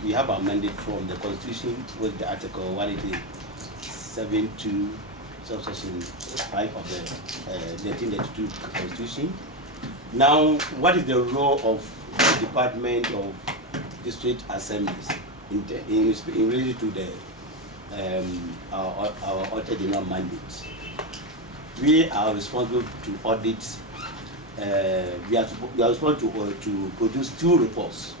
We have amended from the Constitution with the Article 187 subsection 5 of the 1992 Constitution. Now, what is the role of the Department of District Assemblies in relation to the our Auditor General mandate? We are responsible to audit. We are responsible to produce two reports,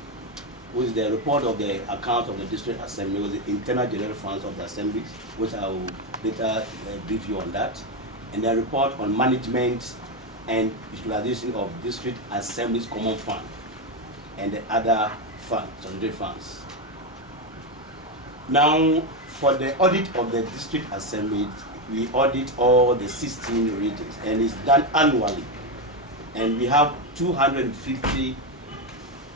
which is the report of the account of the district assembly, with the internal general funds of the assemblies, which I will later brief you on that, and the report on management and utilization of district assemblies common fund and the other funds, sundry funds. Now, for the audit of the district assembly, we audit all the 16 regions, and it's done annually. And we have 250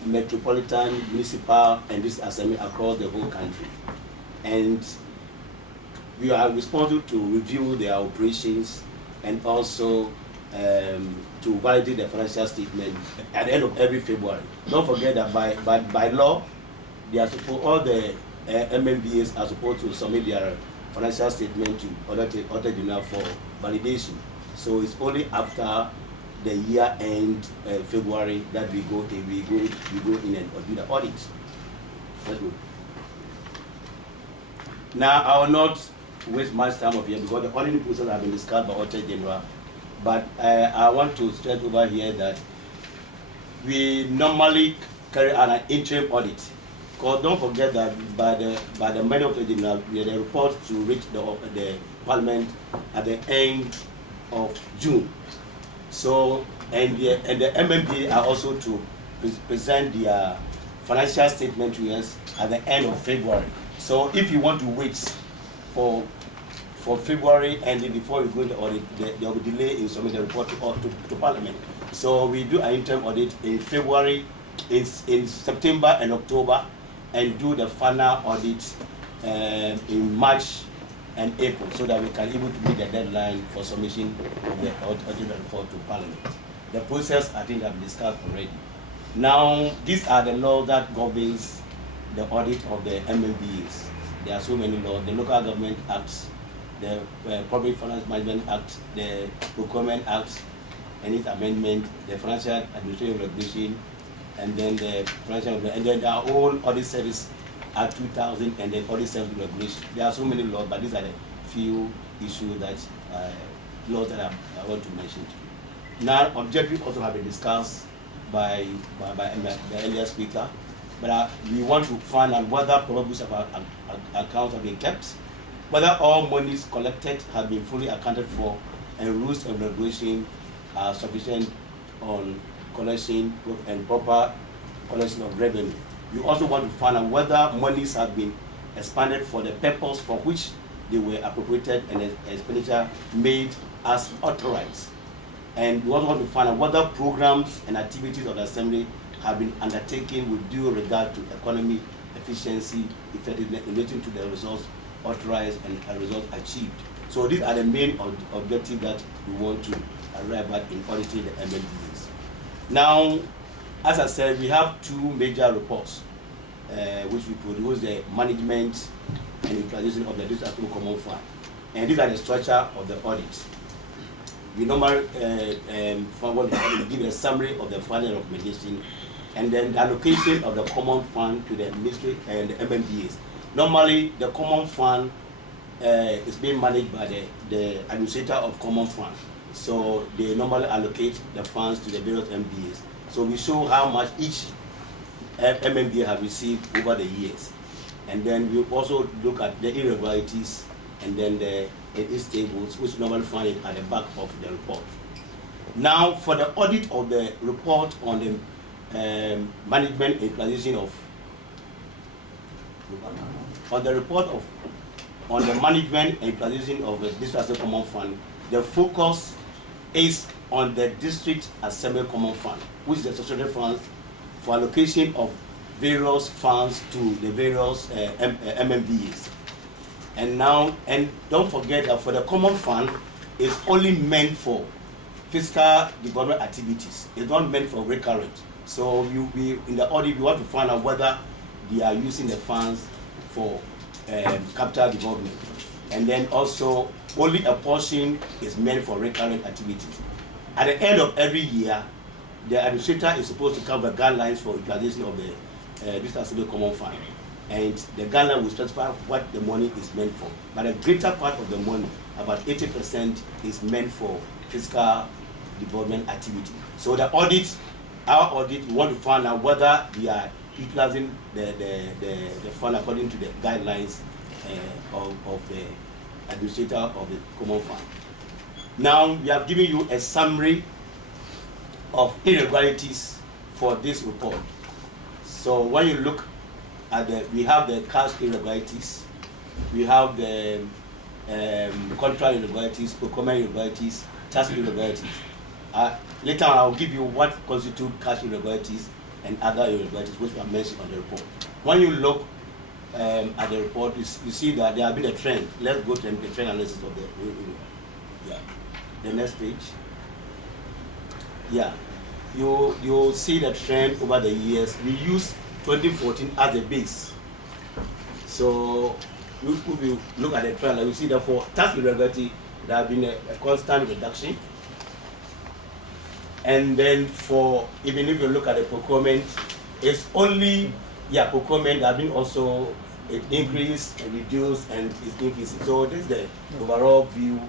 metropolitan, municipal, and district assembly across the whole country. And we are responsible to review their operations and also to validate the financial statement at the end of every February. Don't forget that by law, they are supposed, all the MMBAs are supposed to submit their financial statement to Auditor General for validation. So it's only after the year end February that we go in and do the audit. That's good. Now I will not waste much time of here because the auditing process has been discussed by Auditor General. But I want to stress over here that we normally carry out an interim audit. Because don't forget that by the mandate of the General, we had a report to reach the Parliament at the end of June. So, and the MMDA are also to present their financial statement to us at the end of February. So, if you want to wait for February ending before you go into audit, there will be delay in submitting the report to Parliament. So, we do an interim audit in February, in September and October, and do the final audit in March and April, so that we can able to meet the deadline for submission of the audit report to Parliament. The process, I think, I've discussed already. Now, these are the laws that governs the audit of the MMBAs. There are so many laws: the Local Government Act, the Public Finance Management Act, the Procurement Act and its amendment, the Financial Administration Regulation, and then the financial, and then our own Audit Service Act 2000 and then Audit Service Regulation. There are so many laws, but these are the few issues that laws that I want to mention to you. Now, objectives also have been discussed by the earlier speaker, but we want to find out whether probables of our accounts have been kept, whether all monies collected have been fully accounted for, and rules and regulation are sufficient on collection and proper collection of revenue. We also want to find out whether monies have been expanded for the purpose for which they were appropriated and expenditure made as authorized. And we also want to find out whether programs and activities of the Assembly have been undertaken with due regard to economy, efficiency, effectiveness in relation to the results authorized and results achieved. So these are the main objectives that we want to arrive at in auditing the MMBAs. Now, as I said, we have two major reports which we produce: the management and utilization of the district common fund. And these are the structure of the audit. We normally give a summary of the funding recommendation and then the allocation of the common fund to the ministry and the MMBAs. Normally, the common fund is being managed by the administrator of common fund. So they normally allocate the funds to the various MBAs. So we show how much each MMBA have received over the years. And then we also look at the irregularities and then its tables, which normally find it at the back of the report. Now, for the audit of the report on the management and utilization of on the management and utilization of the district common fund, the focus is on the district assembly common fund, which is the statutory funds for allocation of various funds to the various MMBAs. And now, and don't forget that for the common fund, it's only meant for fiscal development activities. It's not meant for recurrent. So we in the audit, we want to find out whether they are using the funds for capital development. And then also, only a portion is meant for recurrent activities. At the end of every year, the administrator is supposed to cover guidelines for utilization of the District Assembly Common Fund. And the guideline will specify what the money is meant for. But a greater part of the money, about 80%, is meant for fiscal development activity. So the audit, our audit, we want to find out whether we are utilizing the fund according to the guidelines of the administrator of the Common Fund. Now, we have given you a summary of irregularities for this report. So when you look at we have the cash irregularities, we have the contract irregularities, procurement irregularities, tax irregularities. Later on, I'll give you what constitute cash irregularities and other irregularities which are mentioned on the report. When you look at the report, you see that there have been a trend. Let's go to the trend analysis of the next page. Yeah, you'll see the trend over the years. We use 2014 as a base. So if you look at the trend, you see that for tax irregularity, there have been a constant reduction. And then for, even if you look at the procurement, it's only, procurement have been also it increased and reduced and is increasing. So this is the overall view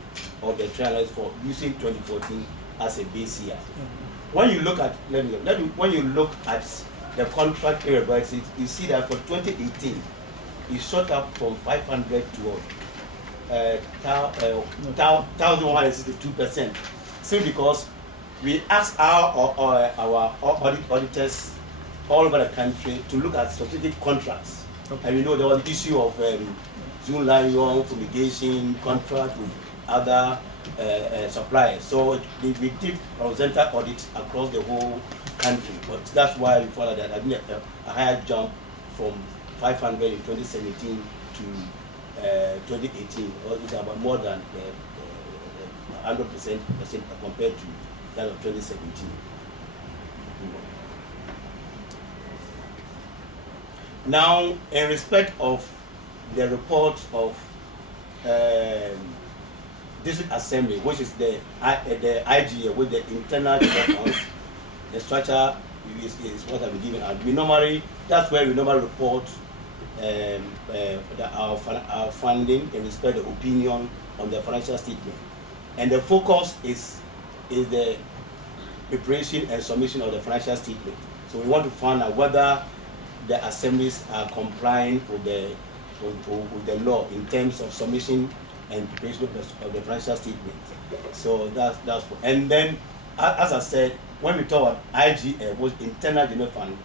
of the trend for using 2014 as a base year. When you look at, when you look at the contract irregularities, you see that for 2018, it shot up from 500 to 1,162%. Simply because we asked our auditors all over the country to look at strategic contracts. Okay. And you know there was the issue of June Lion fumigation contract with other suppliers. So we did horizontal audits across the whole country. But that's why we found that there had been a higher jump from 500 in 2017 to 2018, or it's about more than 100% compared to that of 2017. Now, in respect of the report of District Assembly, which is the IGA with the internal funds, the structure is what I've been given out. That's where we normally report our funding in respect of opinion on the financial statement. And the focus is the preparation and submission of the financial statement. So we want to find out whether the assemblies are complying with the law in terms of submission and preparation of the financial statement. So that's and then as I said, when we talk about IGF, which internal general fund,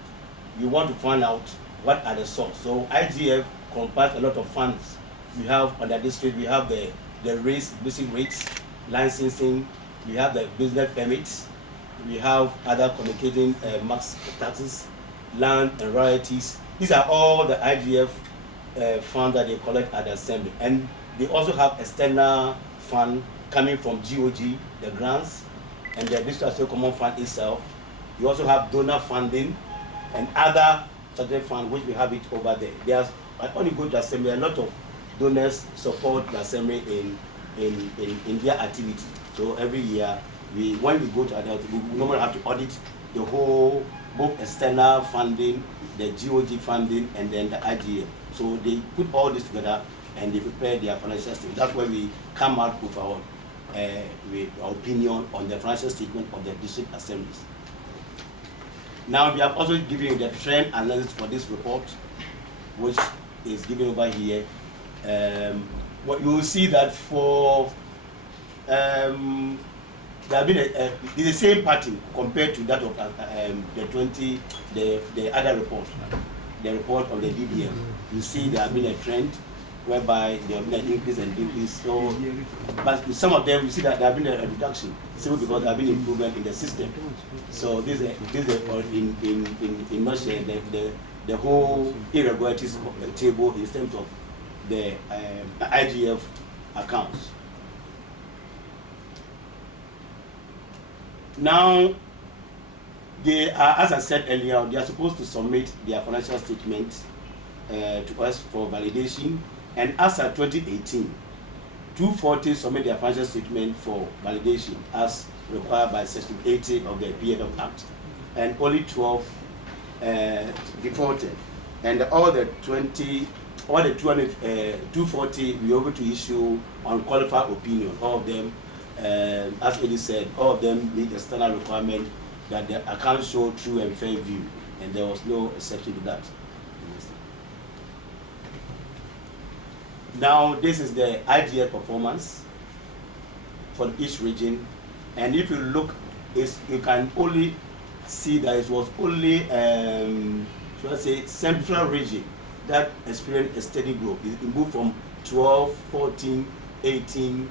we want to find out what are the source. So IGF comprises a lot of funds. We have under district, we have the rates, basic rates, licensing, we have the business permits, we have other communicating max taxes, land and royalties. These are all the IGF funds that they collect at the assembly. And they also have external fund coming from GOG, the grants, and the District Assembly Common Fund itself. You also have donor funding and other strategic funds, which we have it over there. There's when you go to assembly, a lot of donors support the assembly in their activity. So every year, when we go to audit, we normally have to audit the whole, both external funding, the GOG funding, and then the IGA. So they put all this together and they prepare their financial statement. That's why we come out with our opinion on the financial statement of the district assemblies. Now we have also given you the trend analysis for this report, which is given over here. What you will see that for there have been it's the same pattern compared to that of the other report, the report of the DBM. You see there have been a trend whereby there have been an increase and decrease. So, but with some of them, you see that there have been a reduction simply because there have been improvement in the system. So this is in nutshell the whole irregularities table in terms of the IGF accounts. Now, they are, as I said earlier, they are supposed to submit their financial statements to us for validation, and as of 2018, 240 submit their financial statement for validation as required by Section 80 of the PNF Act, and only 12 defaulted. And all the 240 we were able to issue unqualified opinion. All of them, as Eddie said, all of them meet the standard requirement that the account show true and fair view, and there was no exception to that. Now, this is the IGF performance for each region, and if you look, you can only see that it was only, should I say, central region that experienced a steady growth. It moved from 12, 14, 18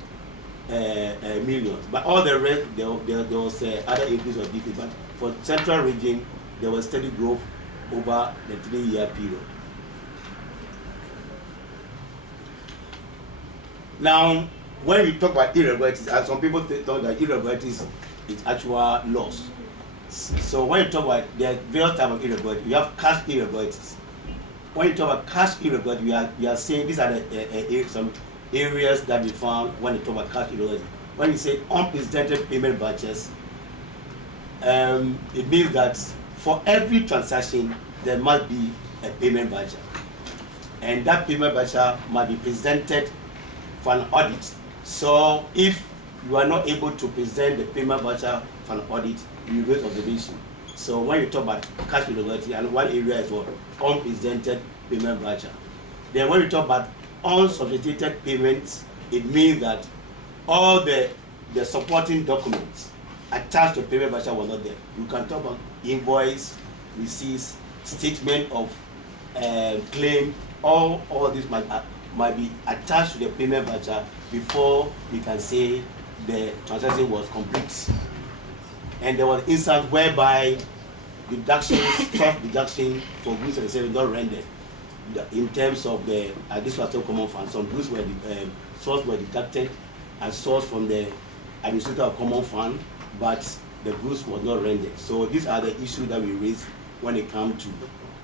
millions. But all the rest, there was other increase or decrease. But for central region, there was steady growth over the 3-year period. Now, when we talk about irregularities, some people thought that irregularities is actual loss. So when you talk about, there are various types of irregularities. We have cash irregularities. When you talk about cash irregularities, we are saying these are some areas that we found when you talk about cash irregularities. When you say unprecedented payment batches, it means that for every transaction, there must be a payment voucher. And that payment voucher must be presented for an audit. So if you are not able to present the payment voucher for an audit, you raise observation. So when you talk about cash irregularity, and one area is what? Unpresented payment voucher. Then when you talk about unsubstantiated payments, it means that all the supporting documents attached to payment voucher were not there. You can talk about invoice, receipts, statement of claim, all this might be attached to the payment voucher before we can say the transaction was complete. And there was instance whereby deductions, cost deduction for goods and services not rendered in terms of the this was still common fund. Some goods were source were deducted as source from the administrator of common fund, but the goods was not rendered. So these are the issues that we raise when it comes to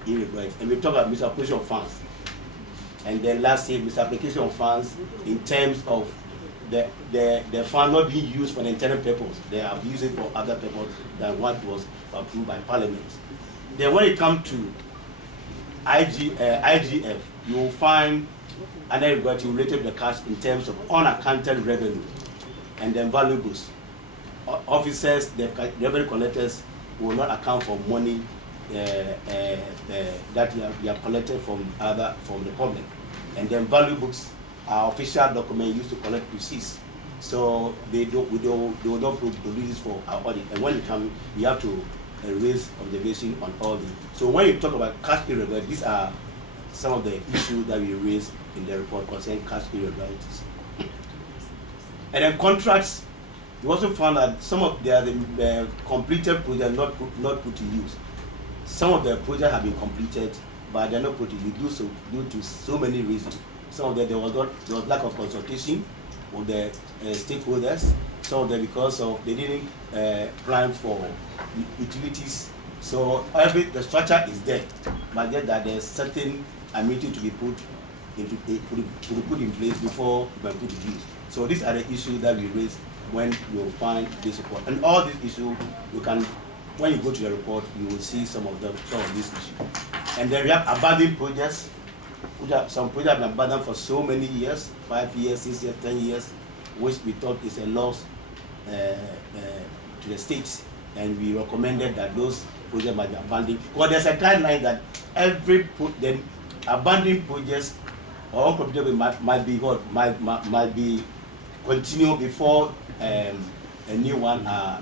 irregularities. And we talk about misapplication of funds. And then lastly, misapplication of funds in terms of the fund not being used for an intended purpose. They are using it for other purpose than what was approved by Parliament. Then when it comes to IGF, you will find an irregularity related to the cash in terms of unaccounted revenue and then valuables. Officers, the revenue collectors will not account for money that they are collected from the public. And then value books are official documents used to collect receipts. So they will not produce for our audit. And when it comes, we have to raise observation on all these. So when you talk about cash irregularities, these are some of the issues that we raise in the report concerning cash irregularities. And then contracts, we also found that some of the completed projects not put to use. Some of the projects have been completed, but they're not put to use due to so many reasons. Some of them there was lack of consultation with the stakeholders. Some of them because of they didn't plan for utilities. So the structure is there, but yet that there's certain amenity to be put in place before we can put to use. So these are the issues that we raise when you find this report. And all these issues you can, when you go to the report, you will see some of these issues. And then we have abandoned projects. Some projects have been abandoned for so many years, 5 years, 6 years, 10 years, which we thought is a loss to the states. And we recommended that those projects might be abandoned. Because there's a guideline that then abandoned projects or unprofitable might be continued before a new one are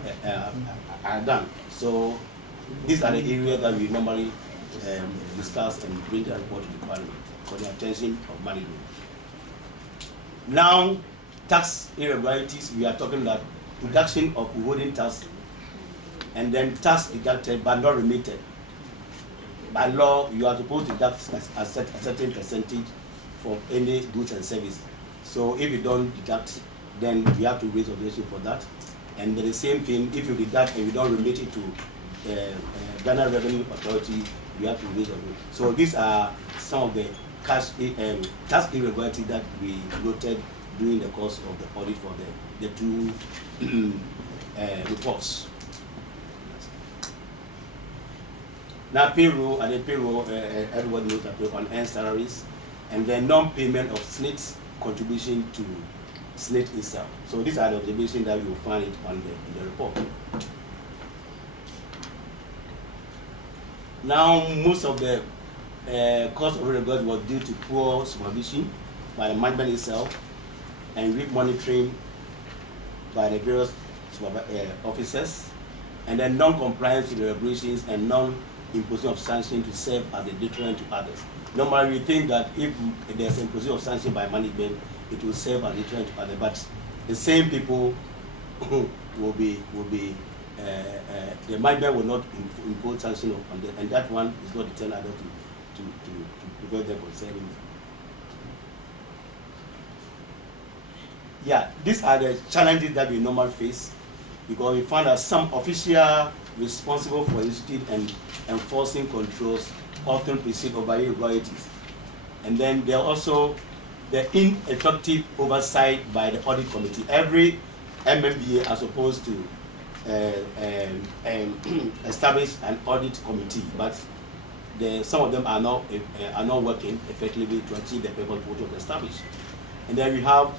done. So these are the areas that we normally discuss and bring the report to the Parliament for the attention of management. Now, tax irregularities, we are talking about deduction of withholding tax and then tax deducted but not remitted. By law, you are supposed to deduct a certain percentage for any goods and services. So if you don't deduct, then we have to raise objection for that. And the same thing, if you deduct and you don't remit it to Ghana Revenue Authority, we have to raise on it. So these are some of the tax irregularities that we noted during the course of the audit for the two reports. Now payroll, and the payroll, everybody knows that payroll on earned salaries, and then non-payment of SNIT's contribution to SNIT itself. So these are the observations that you will find it on in the report. Now, most of the cost of irregularity was due to poor supervision by the management itself and weak monitoring by the various officers, and then non-compliance with the regulations and non-imposition of sanction to serve as a deterrent to others. Normally, we think that if there's imposition of sanction by management, it will serve as a deterrent to others, but the same people will be the management will not impose sanction on them, and that one is not deterrent others to prevent them from serving them. Yeah, these are the challenges that we normally face, because we find that some officials responsible for instituting and enforcing controls often perceive over irregularities. And then there are also the ineffective oversight by the audit committee. Every MMDA are supposed to establish an audit committee, but some of them are not working effectively to achieve the purpose which was established. And then we have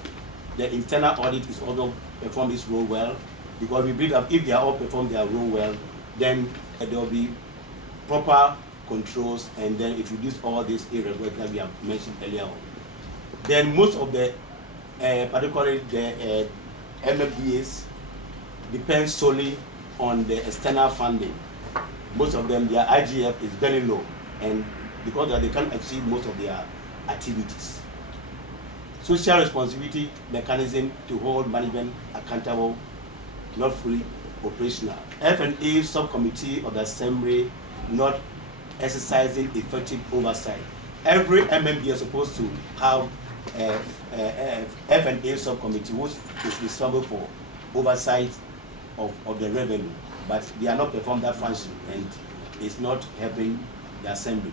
the internal audit is also perform its role well, because we believe that if they are all perform their role well, then there will be proper controls, and then it reduces all these irregularities that we have mentioned earlier on. Then most of the, particularly the MFDAs, depend solely on the external funding. Most of them, their IGF is very low, and because they can't achieve most of their activities. Social responsibility mechanism to hold management accountable, not fully operational. F&A subcommittee of the Assembly not exercising effective oversight. Every MMB is supposed to have F&A subcommittee which is responsible for oversight of the revenue, but they are not performing that function, and it's not helping the Assembly.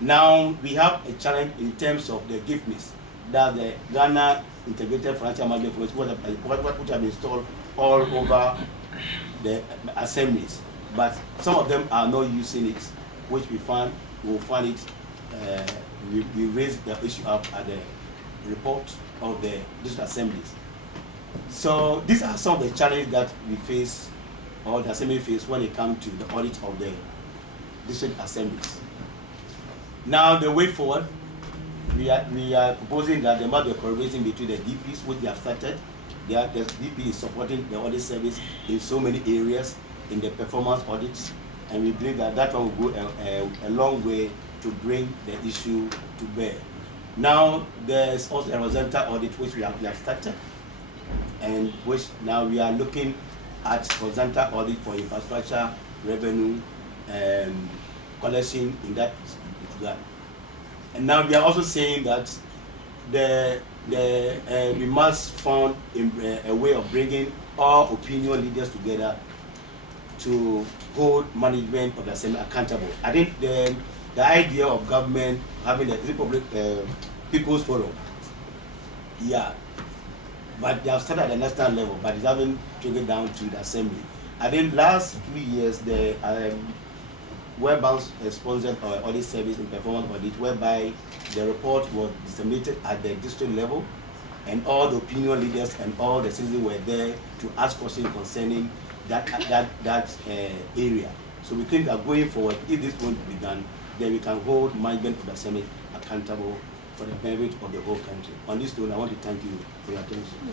Now we have a challenge in terms of the GIFMIS, that the Ghana Integrated Financial Management which have been installed all over the assemblies, but some of them are not using it, which we will find it. We raised the issue up at the report of the district assemblies. So these are some of the challenges that we face, or the assembly face, when it comes to the audit of the district assemblies. Now the way forward, we are proposing that there must be a collaboration between the DPs, which they have started. The DP is supporting the audit service in so many areas in the performance audits, and we believe that that one will go a long way to bring the issue to bear. Now there's also a horizontal audit which we have started, and which now we are looking at horizontal audit for infrastructure, revenue, collection in that regard. And now we are also saying that we must find a way of bringing all opinion leaders together to hold management of the assembly accountable. I think the idea of government having the public people's forum, yeah, but they have started at the national level, but it hasn't trickled down to the assembly. I think last 2 years the World Bank sponsored audit service and performance audit, whereby the report was disseminated at the district level, and all the opinion leaders and all the citizens were there to ask questions concerning that area. So we think that going forward, if this won't be done, then we can hold management of the assembly accountable for the benefit of the whole country. On this note, I want to thank you for your attention.